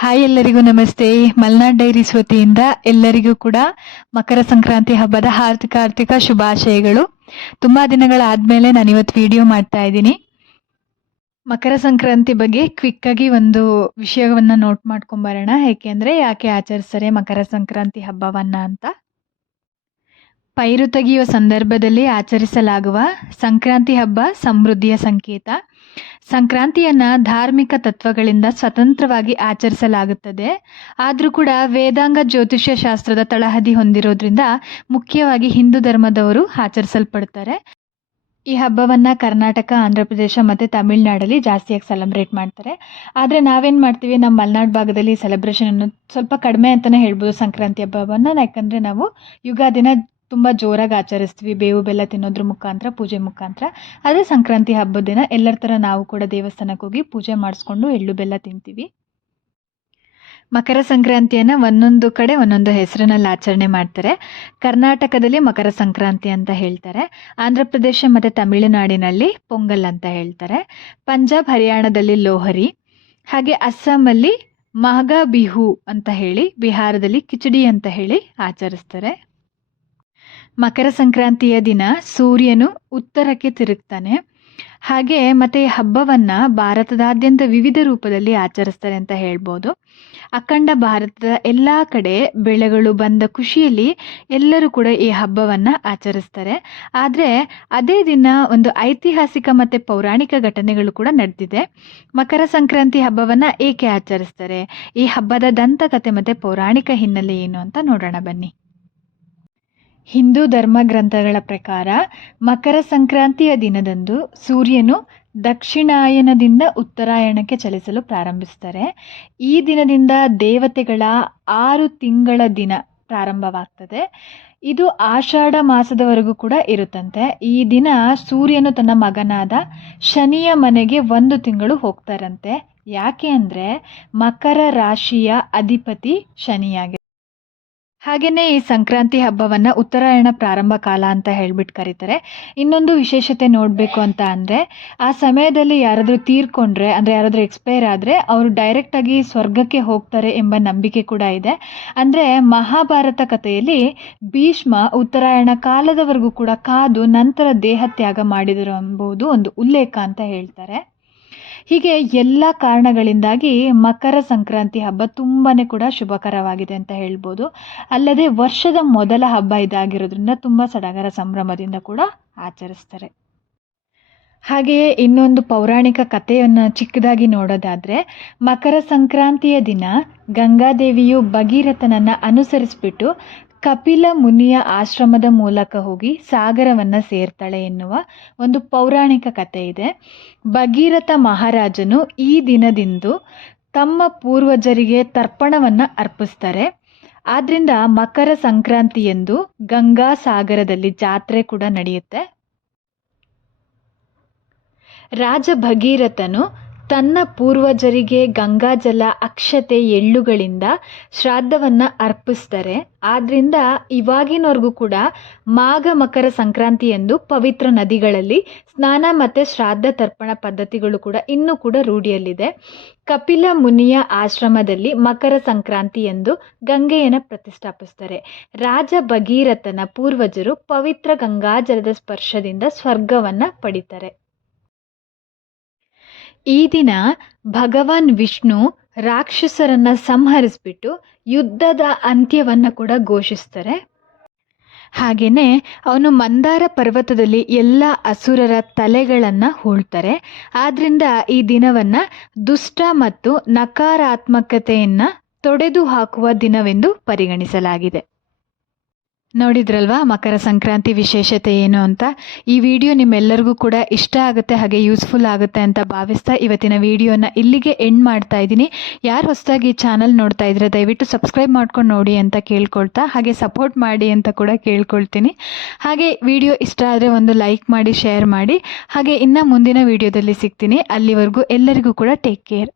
Hi ಎಲ್ಲರಿಗೂ ನಮಸ್ತೆ. Malnad diaries ವತಿಯಿಂದ ಎಲ್ಲರಿಗೂ ಕೂಡ ಮಕರ ಸಂಕ್ರಾಂತಿ ಹಬ್ಬದ ಹಾರ್ದಿಕ ಆರ್ಥಿಕ ಶುಭಾಶಯಗಳು. ತುಂಬಾ ದಿನಗಳಾದ್ಮೇಲೆ ನಾನು ಇವತ್ತು ವಿಡಿಯೋ ಮಾಡ್ತಾ ಇದ್ದೀನಿ. ಮಕರ ಸಂಕ್ರಾಂತಿ ಬಗ್ಗೆ ಕ್ವಿಕ್ ಆಗಿ ಒಂದು ವಿಷಯವನ್ನ ನೋಟ್ ಮಾಡ್ಕೊಂಬರೋಣ. ಏಕೆಂದ್ರೆ ಯಾಕೆ ಆಚರಿಸ್ತಾರೆ ಮಕರ ಸಂಕ್ರಾಂತಿ ಹಬ್ಬವನ್ನ ಅಂತ. ಪೈರು ತೆಗೆಯುವ ಸಂದರ್ಭದಲ್ಲಿ ಆಚರಿಸಲಾಗುವ ಸಂಕ್ರಾಂತಿ ಹಬ್ಬ ಸಮೃದ್ಧಿಯ ಸಂಕೇತ. ಸಂಕ್ರಾಂತಿಯನ್ನ ಧಾರ್ಮಿಕ ತತ್ವಗಳಿಂದ ಸ್ವತಂತ್ರವಾಗಿ ಆಚರಿಸಲಾಗುತ್ತದೆ. ಆದರೂ ಕೂಡ ವೇದಾಂಗ ಜ್ಯೋತಿಷ್ಯ ಶಾಸ್ತ್ರದ ತಳಹದಿ ಹೊಂದಿರೋದ್ರಿಂದ ಮುಖ್ಯವಾಗಿ ಹಿಂದೂ ಧರ್ಮದವರು ಆಚರಿಸಲ್ಪಡ್ತಾರೆ. ಈ ಹಬ್ಬವನ್ನು ಕರ್ನಾಟಕ ಆಂಧ್ರ ಪ್ರದೇಶ ಮತ್ತು ತಮಿಳ್ನಾಡಲ್ಲಿ ಜಾಸ್ತಿಯಾಗಿ ಸೆಲೆಬ್ರೇಟ್ ಮಾಡ್ತಾರೆ. ಆದರೆ ನಾವೇನು ಮಾಡ್ತೀವಿ ನಮ್ಮ ಮಲೆನಾಡು ಭಾಗದಲ್ಲಿ ಸೆಲೆಬ್ರೇಷನ್ ಅನ್ನು ಸ್ವಲ್ಪ ಕಡಿಮೆ ಅಂತಲೇ ಹೇಳ್ಬೋದು ಸಂಕ್ರಾಂತಿ ಹಬ್ಬವನ್ನು. ಯಾಕಂದರೆ ನಾವು ಯುಗಾದಿನ ತುಂಬ ಜೋರಾಗಿ ಆಚರಿಸ್ತೀವಿ. ಬೇವು ಬೆಲ್ಲ ತಿನ್ನೋದ್ರ ಮುಖಾಂತರ, ಪೂಜೆ ಮುಖಾಂತರ. ಆದರೆ ಸಂಕ್ರಾಂತಿ ಹಬ್ಬದ ದಿನ ಎಲ್ಲರ ಥರ ನಾವು ಕೂಡ ದೇವಸ್ಥಾನಕ್ಕೆ ಹೋಗಿ ಪೂಜೆ ಮಾಡಿಸ್ಕೊಂಡು ಎಳ್ಳು ಬೆಲ್ಲ ತಿಂತೀವಿ. ಮಕರ ಸಂಕ್ರಾಂತಿಯನ್ನು ಒಂದೊಂದು ಕಡೆ ಒಂದೊಂದು ಹೆಸರಿನಲ್ಲಿ ಆಚರಣೆ ಮಾಡ್ತಾರೆ. ಕರ್ನಾಟಕದಲ್ಲಿ ಮಕರ ಸಂಕ್ರಾಂತಿ ಅಂತ ಹೇಳ್ತಾರೆ. ಆಂಧ್ರ ಪ್ರದೇಶ ಮತ್ತು ತಮಿಳುನಾಡಿನಲ್ಲಿ ಪೊಂಗಲ್ ಅಂತ ಹೇಳ್ತಾರೆ. ಪಂಜಾಬ್, ಹರಿಯಾಣದಲ್ಲಿ ಲೋಹರಿ. ಹಾಗೆ ಅಸ್ಸಾಮಲ್ಲಿ ಮಾಘ ಬಿಹು ಅಂತ ಹೇಳಿ, ಬಿಹಾರದಲ್ಲಿ ಕಿಚಡಿ ಅಂತ ಹೇಳಿ ಆಚರಿಸ್ತಾರೆ. ಮಕರ ಸಂಕ್ರಾಂತಿಯ ದಿನ ಸೂರ್ಯನು ಉತ್ತರಕ್ಕೆ ತಿರುಗ್ತಾನೆ. ಹಾಗೆ ಮತ್ತೆ ಹಬ್ಬವನ್ನ ಭಾರತದಾದ್ಯಂತ ವಿವಿಧ ರೂಪದಲ್ಲಿ ಆಚರಿಸ್ತಾರೆ ಅಂತ ಹೇಳ್ಬೋದು. ಅಖಂಡ ಭಾರತದ ಎಲ್ಲ ಕಡೆ ಬೆಳೆಗಳು ಬಂದ ಖುಷಿಯಲ್ಲಿ ಎಲ್ಲರೂ ಕೂಡ ಈ ಹಬ್ಬವನ್ನ ಆಚರಿಸ್ತಾರೆ. ಆದರೆ ಅದೇ ದಿನ ಒಂದು ಐತಿಹಾಸಿಕ ಮತ್ತು ಪೌರಾಣಿಕ ಘಟನೆಗಳು ಕೂಡ ನಡೆದಿದೆ. ಮಕರ ಸಂಕ್ರಾಂತಿ ಹಬ್ಬವನ್ನ ಏಕೆ ಆಚರಿಸ್ತಾರೆ? ಈ ಹಬ್ಬದ ದಂತಕಥೆ ಮತ್ತು ಪೌರಾಣಿಕ ಹಿನ್ನೆಲೆ ಏನು ಅಂತ ನೋಡೋಣ ಬನ್ನಿ. ಹಿಂದೂ ಧರ್ಮ ಗ್ರಂಥಗಳ ಪ್ರಕಾರ ಮಕರ ಸಂಕ್ರಾಂತಿಯ ದಿನದಂದು ಸೂರ್ಯನು ದಕ್ಷಿಣಾಯನದಿಂದ ಉತ್ತರಾಯಣಕ್ಕೆ ಚಲಿಸಲು ಪ್ರಾರಂಭಿಸ್ತಾರೆ. ಈ ದಿನದಿಂದ ದೇವತೆಗಳ ಆರು ತಿಂಗಳ ದಿನ ಪ್ರಾರಂಭವಾಗ್ತದೆ. ಇದು ಆಷಾಢ ಮಾಸದವರೆಗೂ ಕೂಡ ಇರುತ್ತಂತೆ. ಈ ದಿನ ಸೂರ್ಯನು ತನ್ನ ಮಗನಾದ ಶನಿಯ ಮನೆಗೆ ಒಂದು ತಿಂಗಳು ಹೋಗ್ತಾರಂತೆ. ಯಾಕೆ ಅಂದರೆ ಮಕರ ರಾಶಿಯ ಅಧಿಪತಿ ಶನಿಯಾಗಿದೆ ಹಾಗೆಯೇ ಈ ಸಂಕ್ರಾಂತಿ ಹಬ್ಬವನ್ನು ಉತ್ತರಾಯಣ ಪ್ರಾರಂಭ ಕಾಲ ಅಂತ ಹೇಳ್ಬಿಟ್ಟು ಕರೀತಾರೆ. ಇನ್ನೊಂದು ವಿಶೇಷತೆ ನೋಡಬೇಕು ಅಂತ ಅಂದರೆ, ಆ ಸಮಯದಲ್ಲಿ ಯಾರಾದರೂ ತೀರ್ಕೊಂಡ್ರೆ, ಅಂದರೆ ಯಾರಾದರೂ ಎಕ್ಸ್ಪೈರ್ ಆದರೆ, ಅವರು ಡೈರೆಕ್ಟಾಗಿ ಸ್ವರ್ಗಕ್ಕೆ ಹೋಗ್ತಾರೆ ಎಂಬ ನಂಬಿಕೆ ಕೂಡ ಇದೆ. ಅಂದರೆ ಮಹಾಭಾರತ ಕಥೆಯಲ್ಲಿ ಭೀಷ್ಮ ಉತ್ತರಾಯಣ ಕಾಲದವರೆಗೂ ಕೂಡ ಕಾದು ನಂತರ ದೇಹ ತ್ಯಾಗ ಮಾಡಿದರು ಎಂಬುದು ಒಂದು ಉಲ್ಲೇಖ ಅಂತ ಹೇಳ್ತಾರೆ. ಹೀಗೆ ಎಲ್ಲ ಕಾರಣಗಳಿಂದಾಗಿ ಮಕರ ಸಂಕ್ರಾಂತಿ ಹಬ್ಬ ತುಂಬಾ ಕೂಡ ಶುಭಕರವಾಗಿದೆ ಅಂತ ಹೇಳ್ಬೋದು. ಅಲ್ಲದೆ ವರ್ಷದ ಮೊದಲ ಹಬ್ಬ ಇದಾಗಿರೋದ್ರಿಂದ ತುಂಬ ಸಡಗರ ಸಂಭ್ರಮದಿಂದ ಕೂಡ ಆಚರಿಸ್ತಾರೆ. ಹಾಗೆಯೇ ಇನ್ನೊಂದು ಪೌರಾಣಿಕ ಕಥೆಯನ್ನು ಚಿಕ್ಕದಾಗಿ ನೋಡೋದಾದರೆ, ಮಕರ ಸಂಕ್ರಾಂತಿಯ ದಿನ ಗಂಗಾದೇವಿಯು ಭಗೀರಥನನ್ನು ಅನುಸರಿಸಿಬಿಟ್ಟು ಕಪಿಲ ಮುನಿಯ ಆಶ್ರಮದ ಮೂಲಕ ಹೋಗಿ ಸಾಗರವನ್ನು ಸೇರ್ತಾಳೆ ಎನ್ನುವ ಒಂದು ಪೌರಾಣಿಕ ಕಥೆ ಇದೆ. ಭಗೀರಥ ಮಹಾರಾಜನು ಈ ದಿನದಿಂದು ತಮ್ಮ ಪೂರ್ವಜರಿಗೆ ತರ್ಪಣವನ್ನು ಅರ್ಪಿಸ್ತಾರೆ. ಆದ್ದರಿಂದ ಮಕರ ಸಂಕ್ರಾಂತಿಯಂದು ಗಂಗಾ ಸಾಗರದಲ್ಲಿ ಜಾತ್ರೆ ಕೂಡ ನಡೆಯುತ್ತೆ. ರಾಜ ಭಗೀರಥನು ತನ್ನ ಪೂರ್ವಜರಿಗೆ ಗಂಗಾಜಲ ಅಕ್ಷತೆ ಎಳ್ಳುಗಳಿಂದ ಶ್ರಾದ್ದವನ್ನು ಅರ್ಪಿಸ್ತಾರೆ. ಆದ್ದರಿಂದ ಇವಾಗಿನವರೆಗೂ ಕೂಡ ಮಾಘ ಮಕರ ಸಂಕ್ರಾಂತಿಯಂದು ಪವಿತ್ರ ನದಿಗಳಲ್ಲಿ ಸ್ನಾನ ಮತ್ತು ಶ್ರಾದ್ದ ತರ್ಪಣ ಪದ್ಧತಿಗಳು ಕೂಡ ಇನ್ನೂ ಕೂಡ ರೂಢಿಯಲ್ಲಿದೆ. ಕಪಿಲ ಮುನಿಯ ಆಶ್ರಮದಲ್ಲಿ ಮಕರ ಸಂಕ್ರಾಂತಿ ಎಂದು ಗಂಗೆಯನ್ನು ಪ್ರತಿಷ್ಠಾಪಿಸ್ತಾರೆ. ರಾಜ ಭಗೀರಥನ ಪೂರ್ವಜರು ಪವಿತ್ರ ಗಂಗಾಜಲದ ಸ್ಪರ್ಶದಿಂದ ಸ್ವರ್ಗವನ್ನು ಪಡಿತಾರೆ. ಈ ದಿನ ಭಗವಾನ್ ವಿಷ್ಣು ರಾಕ್ಷಸರನ್ನ ಸಂಹರಿಸ್ಬಿಟ್ಟು ಯುದ್ಧದ ಅಂತ್ಯವನ್ನು ಕೂಡ ಘೋಷಿಸ್ತಾರೆ. ಹಾಗೆಯೇ ಅವನು ಮಂದಾರ ಪರ್ವತದಲ್ಲಿ ಎಲ್ಲ ಅಸುರರ ತಲೆಗಳನ್ನು ಹೂಳ್ತಾರೆ. ಆದ್ದರಿಂದ ಈ ದಿನವನ್ನು ದುಷ್ಟ ಮತ್ತು ನಕಾರಾತ್ಮಕತೆಯನ್ನು ತೊಡೆದು ಹಾಕುವ ದಿನವೆಂದು ಪರಿಗಣಿಸಲಾಗಿದೆ. ನೋಡಿದ್ರಲ್ವಾ? ಮಕರ ಸಂಕ್ರಾಂತಿ ವಿಶೇಷತೆ ಏನು ಅಂತ? ಈ ವಿಡಿಯೋ ನಿಮ್ಮೆಲ್ಲರಿಗೂ ಕೂಡ ಇಷ್ಟ ಆಗುತ್ತೆ, ಹಾಗೆ ಯೂಸ್ಫುಲ್ ಆಗುತ್ತೆ ಅಂತ ಭಾವಿಸ್ತಾ ಇವತ್ತಿನ ವಿಡಿಯೋನ ಇಲ್ಲಿಗೆ ಎಂಡ್ ಮಾಡ್ತಾ ಇದ್ದೀನಿ. ಯಾರು ಹೊಸದಾಗಿ ಈ ಚಾನಲ್ ನೋಡ್ತಾ ಇದ್ರೆ ದಯವಿಟ್ಟು ಸಬ್ಸ್ಕ್ರೈಬ್ ಮಾಡ್ಕೊಂಡು ನೋಡಿ ಅಂತ ಕೇಳ್ಕೊಳ್ತಾ, ಹಾಗೆ ಸಪೋರ್ಟ್ ಮಾಡಿ ಅಂತ ಕೂಡ ಕೇಳ್ಕೊಳ್ತೀನಿ. ಹಾಗೆ ವಿಡಿಯೋ ಇಷ್ಟ ಆದರೆ ಒಂದು ಲೈಕ್ ಮಾಡಿ, ಶೇರ್ ಮಾಡಿ. ಹಾಗೆ ಇನ್ನು ಮುಂದಿನ ವಿಡಿಯೋದಲ್ಲಿ ಸಿಗ್ತೀನಿ. ಅಲ್ಲಿವರೆಗೂ ಎಲ್ಲರಿಗೂ ಕೂಡ ಟೇಕ್ ಕೇರ್.